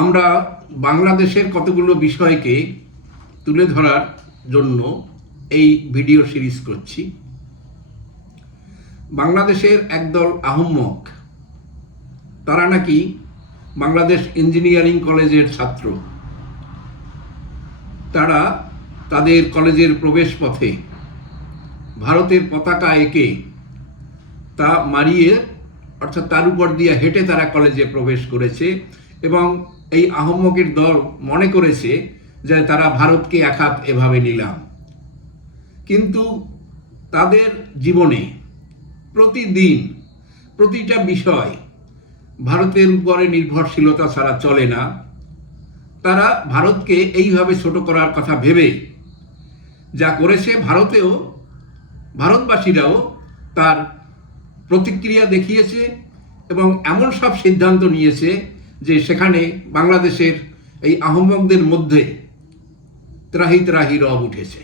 আমরা বাংলাদেশের কতগুলো বিষয়কে তুলে ধরার জন্য এই ভিডিও সিরিজ করছি। বাংলাদেশের একদল আহম্মক, তারা নাকি বাংলাদেশ ইঞ্জিনিয়ারিং কলেজের ছাত্র। তারা তাদের কলেজের প্রবেশ পথে ভারতের পতাকা এঁকে তা মারিয়ে, অর্থাৎ তার উপর দিয়ে হেঁটে তারা কলেজে প্রবেশ করেছে এবং এই আহম্মকের দল মনে করেছে যে তারা ভারতকে এক হাত এভাবে নিলাম। কিন্তু তাদের জীবনে প্রতিদিন প্রতিটা বিষয় ভারতের উপরে নির্ভরশীলতা ছাড়া চলে না। তারা ভারতকে এইভাবে ছোট করার কথা ভেবে যা করেছে ভারতেও, ভারতবাসীরাও তার প্রতিক্রিয়া দেখিয়েছে এবং এমন সব সিদ্ধান্ত নিয়েছে যে সেখানে বাংলাদেশের এই আহম্মকদের মধ্যে ত্রাহি ত্রাহি রব উঠেছে।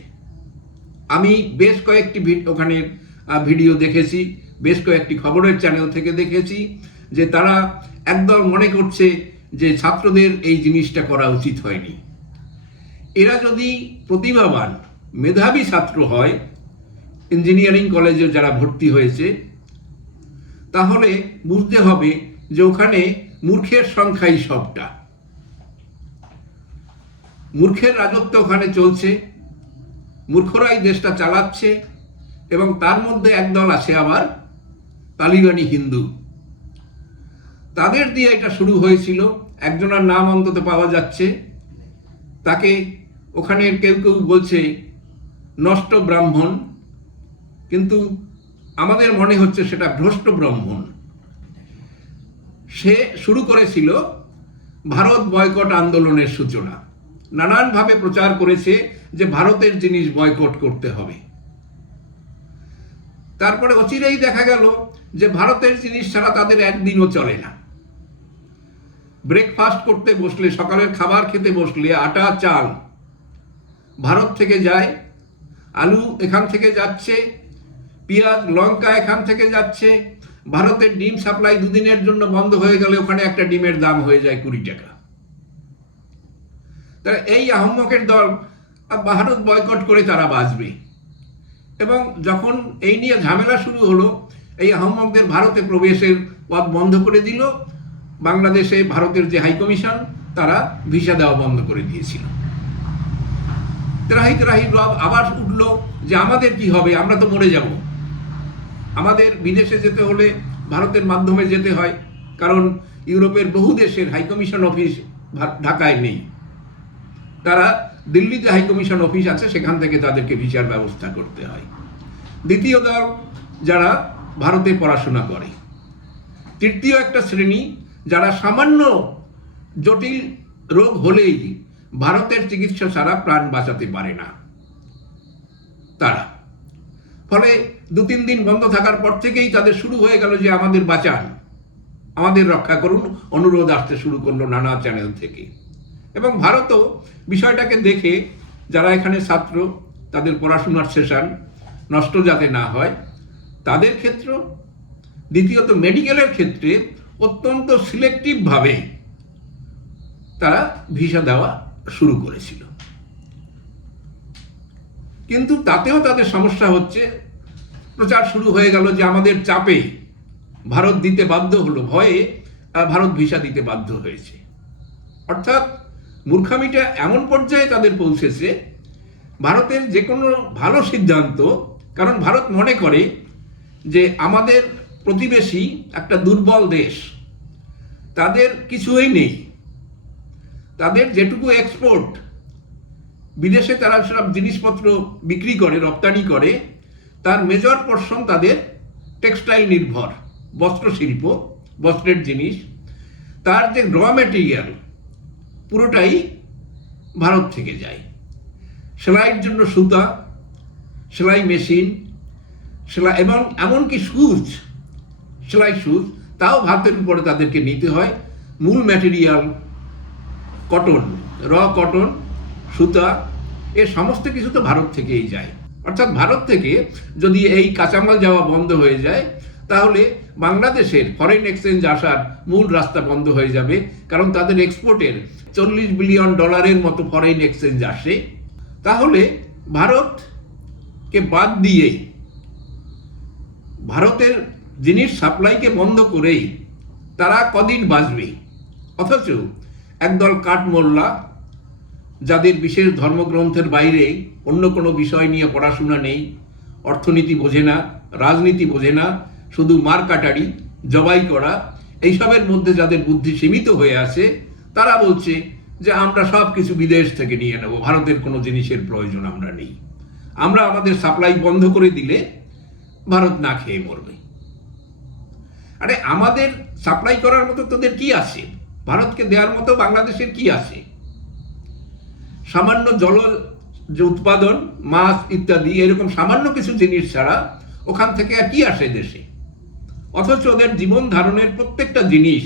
আমি বেশ কয়েকটি ওখানে ভিডিও দেখেছি, বেশ কয়েকটি খবরের চ্যানেল থেকে দেখেছি যে তারা একদল মনে করছে যে ছাত্রদের এই জিনিসটা করা উচিত হয়নি। এরা যদি প্রতিভাবান, মেধাবী ছাত্র হয় ইঞ্জিনিয়ারিং কলেজে যারা ভর্তি হয়েছে, তাহলে বুঝতে হবে যে ওখানে মূর্খের সংখ্যাই সবটা। মূর্খের রাজত্ব ওখানে চলছে, মূর্খরাই দেশটা চালাচ্ছে, এবং তার মধ্যে একদল আছে আবার তালিবানি হিন্দু। তাদের দিয়ে এটা শুরু হয়েছিল, একজনের নাম অন্তত পাওয়া যাচ্ছে। তাকে ওখানে কেউ কেউ বলছে নষ্ট ব্রাহ্মণ, কিন্তু আমাদের মনে হচ্ছে সেটা ভ্রষ্ট ব্রাহ্মণ। সে শুরু করেছিল ভারত বয়কট আন্দোলনের সূচনা। নানানভাবে প্রচার করেছে যে ভারতের জিনিস বয়কট করতে হবে। তারপরে অচিরেই দেখা গেল যে ভারতের জিনিস ছাড়া তাদের একদিনও চলে না। ব্রেকফাস্ট করতে বসলে, সকালের খাবার খেতে বসলে আটা, চাল ভারত থেকে যায়, আলু এখান থেকে যাচ্ছে, পেঁয়াজ, লঙ্কা এখান থেকে যাচ্ছে ভারতের ডিম সাপ্লাই দুদিনের জন্য বন্ধ হয়ে গেলে ওখানে একটা ডিমের দাম হয়ে যায় কুড়ি টাকা। তারা এই আহম্মকের দল ভারত বয়কট করে তারা বাঁচবে। এবং যখন এই নিয়ে ঝামেলা শুরু হলো, এই আহম্মকদের ভারতে প্রবেশের পথ বন্ধ করে দিল। বাংলাদেশে ভারতের যে হাইকমিশন তারা ভিসা দেওয়া বন্ধ করে দিয়েছিল। ত্রাহি ত্রাহি রব আবার উঠল যে আমাদের কি হবে, আমরা তো মরে যাব। আমাদের বিদেশে যেতে হলে ভারতের মাধ্যমে যেতে হয়, কারণ ইউরোপের বহু দেশের হাইকমিশন অফিস ঢাকায় নেই। তারা দিল্লিতে হাইকমিশন অফিস আছে, সেখান থেকে তাদেরকে ভিসার ব্যবস্থা করতে হয়। দ্বিতীয় দল যারা ভারতে পড়াশোনা করে। তৃতীয় একটা শ্রেণি যারা সামান্য জটিল রোগ হলেই ভারতের চিকিৎসা ছাড়া প্রাণ বাঁচাতে পারে না। তারা। ফলে দু তিন দিন বন্ধ থাকার পর থেকেই তাদের শুরু হয়ে গেল যে আমাদের বাঁচান। আমাদের রক্ষা করুন। অনুরোধ আসতে শুরু করল নানা চ্যানেল থেকে। এবং ভারতও বিষয়টাকে দেখে যারা এখানে ছাত্র, তাদের পড়াশোনার সেশন নষ্ট যাতে না হয়, তাদের ক্ষেত্র, দ্বিতীয়ত মেডিকেলের ক্ষেত্রে অত্যন্ত সিলেক্টিভভাবে তারা ভিসা দেওয়া শুরু করেছিল। কিন্তু তাতেও তাদের সমস্যা হচ্ছে প্রচার শুরু হয়ে গেল যে আমাদের চাপে ভারত দিতে বাধ্য হলো, ভয়ে ভারত ভিসা দিতে বাধ্য হয়েছে। অর্থাৎ মূর্খামিটা এমন পর্যায়ে তাদের পৌঁছেছে, ভারতের যে কোনো ভালো সিদ্ধান্ত, কারণ ভারত মনে করে যে আমাদের প্রতিবেশী একটা দুর্বল দেশ, তাদের কিছুই নেই। তাদের যেটুকু এক্সপোর্ট বিদেশে তারা সব জিনিসপত্র বিক্রি করে, রপ্তানি করে তার মেজর পোর্শন তাদের টেক্সটাইল নির্ভর বস্ত্রশিল্প বস্ত্রের জিনিস। তার যে র মেটেরিয়াল পুরোটাই ভারত থেকে যায়। সেলাইয়ের জন্য সুতা, সেলাই মেশিন সেলাই এবং এমনকি সুচ সেলাই সুচ তাও ভারতের উপরে তাদেরকে নিতে হয়। মূল ম্যাটেরিয়াল কটন র কটন সুতা, এ সমস্ত কিছু তো ভারত থেকেই যায়। অর্থাৎ ভারত থেকে যদি এই কাঁচামাল যাওয়া বন্ধ হয়ে যায়, তাহলে বাংলাদেশের ফরেন এক্সচেঞ্জ আসার মূল রাস্তা বন্ধ হয়ে যাবে। কারণ তাদের এক্সপোর্টের চল্লিশ বিলিয়ন ডলারের মতো ফরেন এক্সচেঞ্জ আসে। তাহলে ভারতকে বাদ দিয়ে ভারতের জিনিস সাপ্লাইকে বন্ধ করেই তারা কদিন বাঁচবে? অথচ একদল কাঠমোল্লা যাদের বিশেষ ধর্মগ্রন্থের বাইরে অন্য কোনো বিষয় নিয়ে পড়াশোনা নেই, অর্থনীতি বোঝে না, রাজনীতি বোঝে না, শুধু মার কাটারি, জবাই করা, এইসবের মধ্যে যাদের বুদ্ধি সীমিত হয়ে আছে, তারা বলছে যে আমরা সব কিছু বিদেশ থেকে নিয়ে নেব, ভারতের কোনো জিনিসের প্রয়োজন আমরা নেই। আমরা আমাদের সাপ্লাই বন্ধ করে দিলে ভারত না খেয়ে মরবে। আরে আমাদের সাপ্লাই করার মতো তোদের কি আছে? ভারতকে দেওয়ার মতো বাংলাদেশের কি আছে? সামান্য জল, যে উৎপাদন, মাছ ইত্যাদি, এরকম সামান্য কিছু জিনিস ছাড়া ওখান থেকে কি আসে দেশে? অথচ ওদের জীবন ধারণের প্রত্যেকটা জিনিস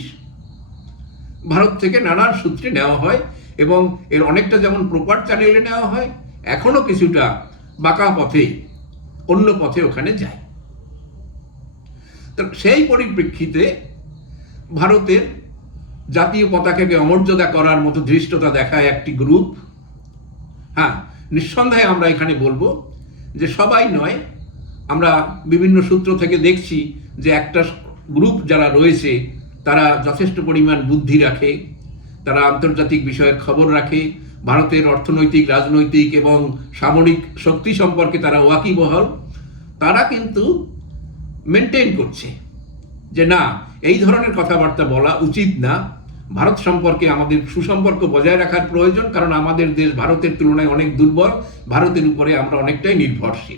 ভারত থেকে নানান সূত্রে নেওয়া হয় এবং এর অনেকটা যেমন প্রপার চ্যানেলে নেওয়া হয় এখনও কিছুটা বাঁকা পথে, অন্য পথে ওখানে যায়। সেই পরিপ্রেক্ষিতে ভারতের জাতীয় পতাকাকে অমর্যাদা করার মতো ধৃষ্টতা দেখায় একটি গ্রুপ হ্যাঁ নিঃসন্দেহে আমরা এখানে বলব যে সবাই নয়, আমরা বিভিন্ন সূত্র থেকে দেখছি যে একটা গ্রুপ যারা রয়েছে, তারা যথেষ্ট পরিমাণ বুদ্ধি রাখে, তারা আন্তর্জাতিক বিষয়ের খবর রাখে, ভারতের অর্থনৈতিক, রাজনৈতিক এবং সামরিক শক্তি সম্পর্কে তারা ওয়াকিবহল, তারা কিন্তু মেনটেন করছে যে না, এই ধরনের কথাবার্তা বলা উচিত না ভারত সম্পর্কে আমাদের সুসম্পর্ক বজায় রাখার প্রয়োজন, কারণ আমাদের দেশ ভারতের তুলনায় অনেক দুর্বল। ভারতের উপরে আমরা অনেকটাই নির্ভরশীল।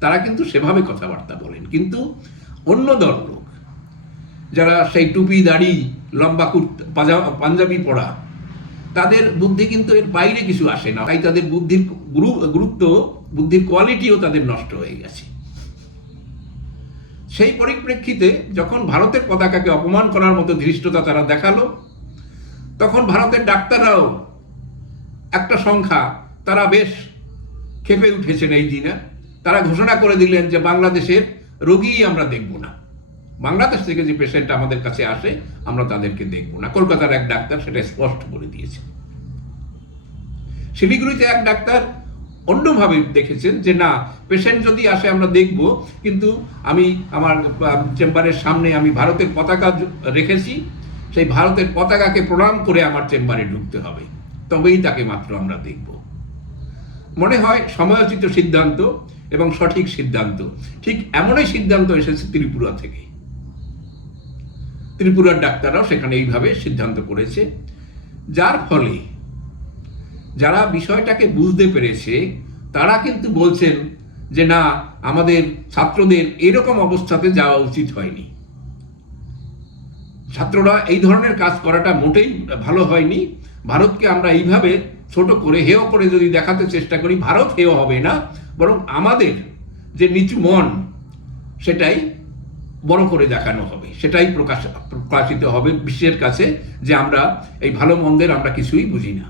তারা কিন্তু সেভাবে কথাবার্তা বলেন। কিন্তু অন্য দল লোক, যারা সেই টুপি, দাড়ি, লম্বা কুর্ত পাঞ্জাবি পরা, তাদের বুদ্ধি কিন্তু এর বাইরে কিছু আসে না। তাই তাদের বুদ্ধির গুরু- গুরুত্ব, বুদ্ধির কোয়ালিটিও তাদের নষ্ট হয়ে গেছে। সেই পরিপ্রেক্ষিতে যখন ভারতের পতাকাকে অপমান করার মতো ধৃষ্টতা তারা দেখাল তখন ভারতের ডাক্তাররাও একটা সংখ্যা, তারা বেশ খেপে উঠেছেন এই দিনে। তারা ঘোষণা করে দিলেন যে বাংলাদেশের রোগীই আমরা দেখব না। বাংলাদেশ থেকে যে পেশেন্ট আমাদের কাছে আসে, আমরা তাদেরকে দেখব না। কলকাতার এক ডাক্তার সেটা স্পষ্ট করে দিয়েছে। শিলিগুড়িতে এক ডাক্তার অন্যভাবে দেখেছেন যে, না পেশেন্ট যদি আসে আমরা দেখব, কিন্তু আমি আমার চেম্বারের সামনে আমি ভারতের পতাকা রেখেছি সেই ভারতের পতাকাকে প্রণাম করে আমার চেম্বারে ঢুকতে হবে। তবেই তাকে মাত্র আমরা দেখব। মনে হয় সময়োচিত সিদ্ধান্ত এবং সঠিক সিদ্ধান্ত। ঠিক এমনই সিদ্ধান্ত এসেছে ত্রিপুরা থেকে। ত্রিপুরার ডাক্তাররাও সেখানে এইভাবে সিদ্ধান্ত করেছে। যার ফলে যারা বিষয়টাকে বুঝতে পেরেছে, তারা কিন্তু বলছেন যে, না, আমাদের ছাত্রদের এরকম অবস্থাতে যাওয়া উচিত হয়নি। ছাত্ররা এই ধরনের কাজ করাটা মোটেই ভালো হয়নি। ভারতকে আমরা এইভাবে ছোট করে, হেয় করে যদি দেখাতে চেষ্টা করি, ভারত হেয় হবে না। বরং আমাদের যে নিচু মন, সেটাই বড় করে দেখানো হবে। সেটাই প্রকাশ, প্রকাশিত হবে বিশ্বের কাছে যে আমরা এই ভালো মন্দের আমরা কিছুই বুঝি না।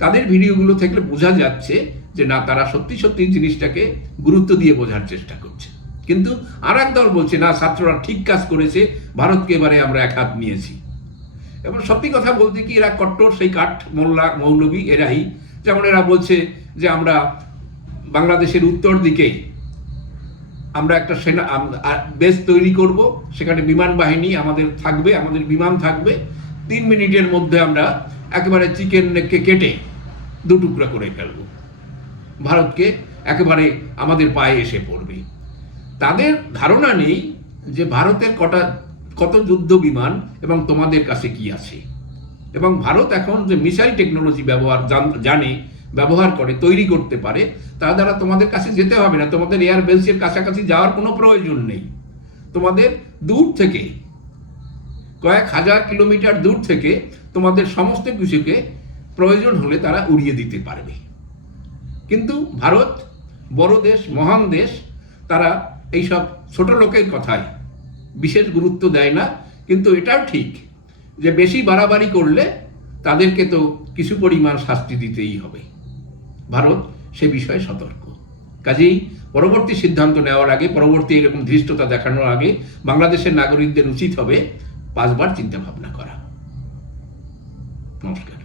তাদের ভিডিওগুলো থেকে বোঝা যাচ্ছে যে না, তারা সত্যি সত্যি জিনিসটাকে গুরুত্ব দিয়ে বোঝার চেষ্টা করছে। কিন্তু আর দল বলছে, না, ছাত্ররা ঠিক কাজ করেছে, ভারতকে এবারে আমরা এক হাত নিয়েছি। এবং সত্যি কথা বলতে কি, এরা কট্টর, সেই কাঠ, মোল্লা মৌলবী এরাই। যেমন এরা বলছে যে আমরা বাংলাদেশের উত্তর দিকেই আমরা একটা সেনা বেস তৈরি করব, সেখানে বিমান বাহিনী আমাদের থাকবে, আমাদের বিমান থাকবে। তিন মিনিটের মধ্যে আমরা একেবারে চিকেনকে কেটে দু টুকরা করে ফেলব। ভারতকে একেবারে আমাদের পায়ে এসে পড়বে। তাদের ধারণা নেই যে ভারতের কটা, কত যুদ্ধ বিমান এবং তোমাদের কাছে কি আছে। এবং ভারত এখন যে মিসাইল টেকনোলজি ব্যবহার, জানে ব্যবহার করে, তৈরি করতে পারে, তা দ্বারা তোমাদের কাছে যেতে হবে না। তোমাদের এয়ার বেসের কাছাকাছি যাওয়ার কোনো প্রয়োজন নেই। তোমাদের দূর থেকে, কয়েক হাজার কিলোমিটার দূর থেকে তোমাদের সমস্ত কিছুকে প্রয়োজন হলে তারা উড়িয়ে দিতে পারবে। কিন্তু ভারত বড় দেশ, মহান দেশ, তারা এইসব ছোট লোকের কথায় বিশেষ গুরুত্ব দেয় না, কিন্তু এটাও ঠিক যে বেশি বাড়াবাড়ি করলে তাদেরকে তো কিছু পরিমাণ শাস্তি দিতেই হবে। ভারত সে বিষয়ে সতর্ক। কাজেই পরবর্তী সিদ্ধান্ত নেওয়ার আগে, পরবর্তী এরকম ধৃষ্টতা দেখানোর আগে বাংলাদেশের নাগরিকদের উচিত হবে পাঁচবার চিন্তা ভাবনা করা। নমস্কার।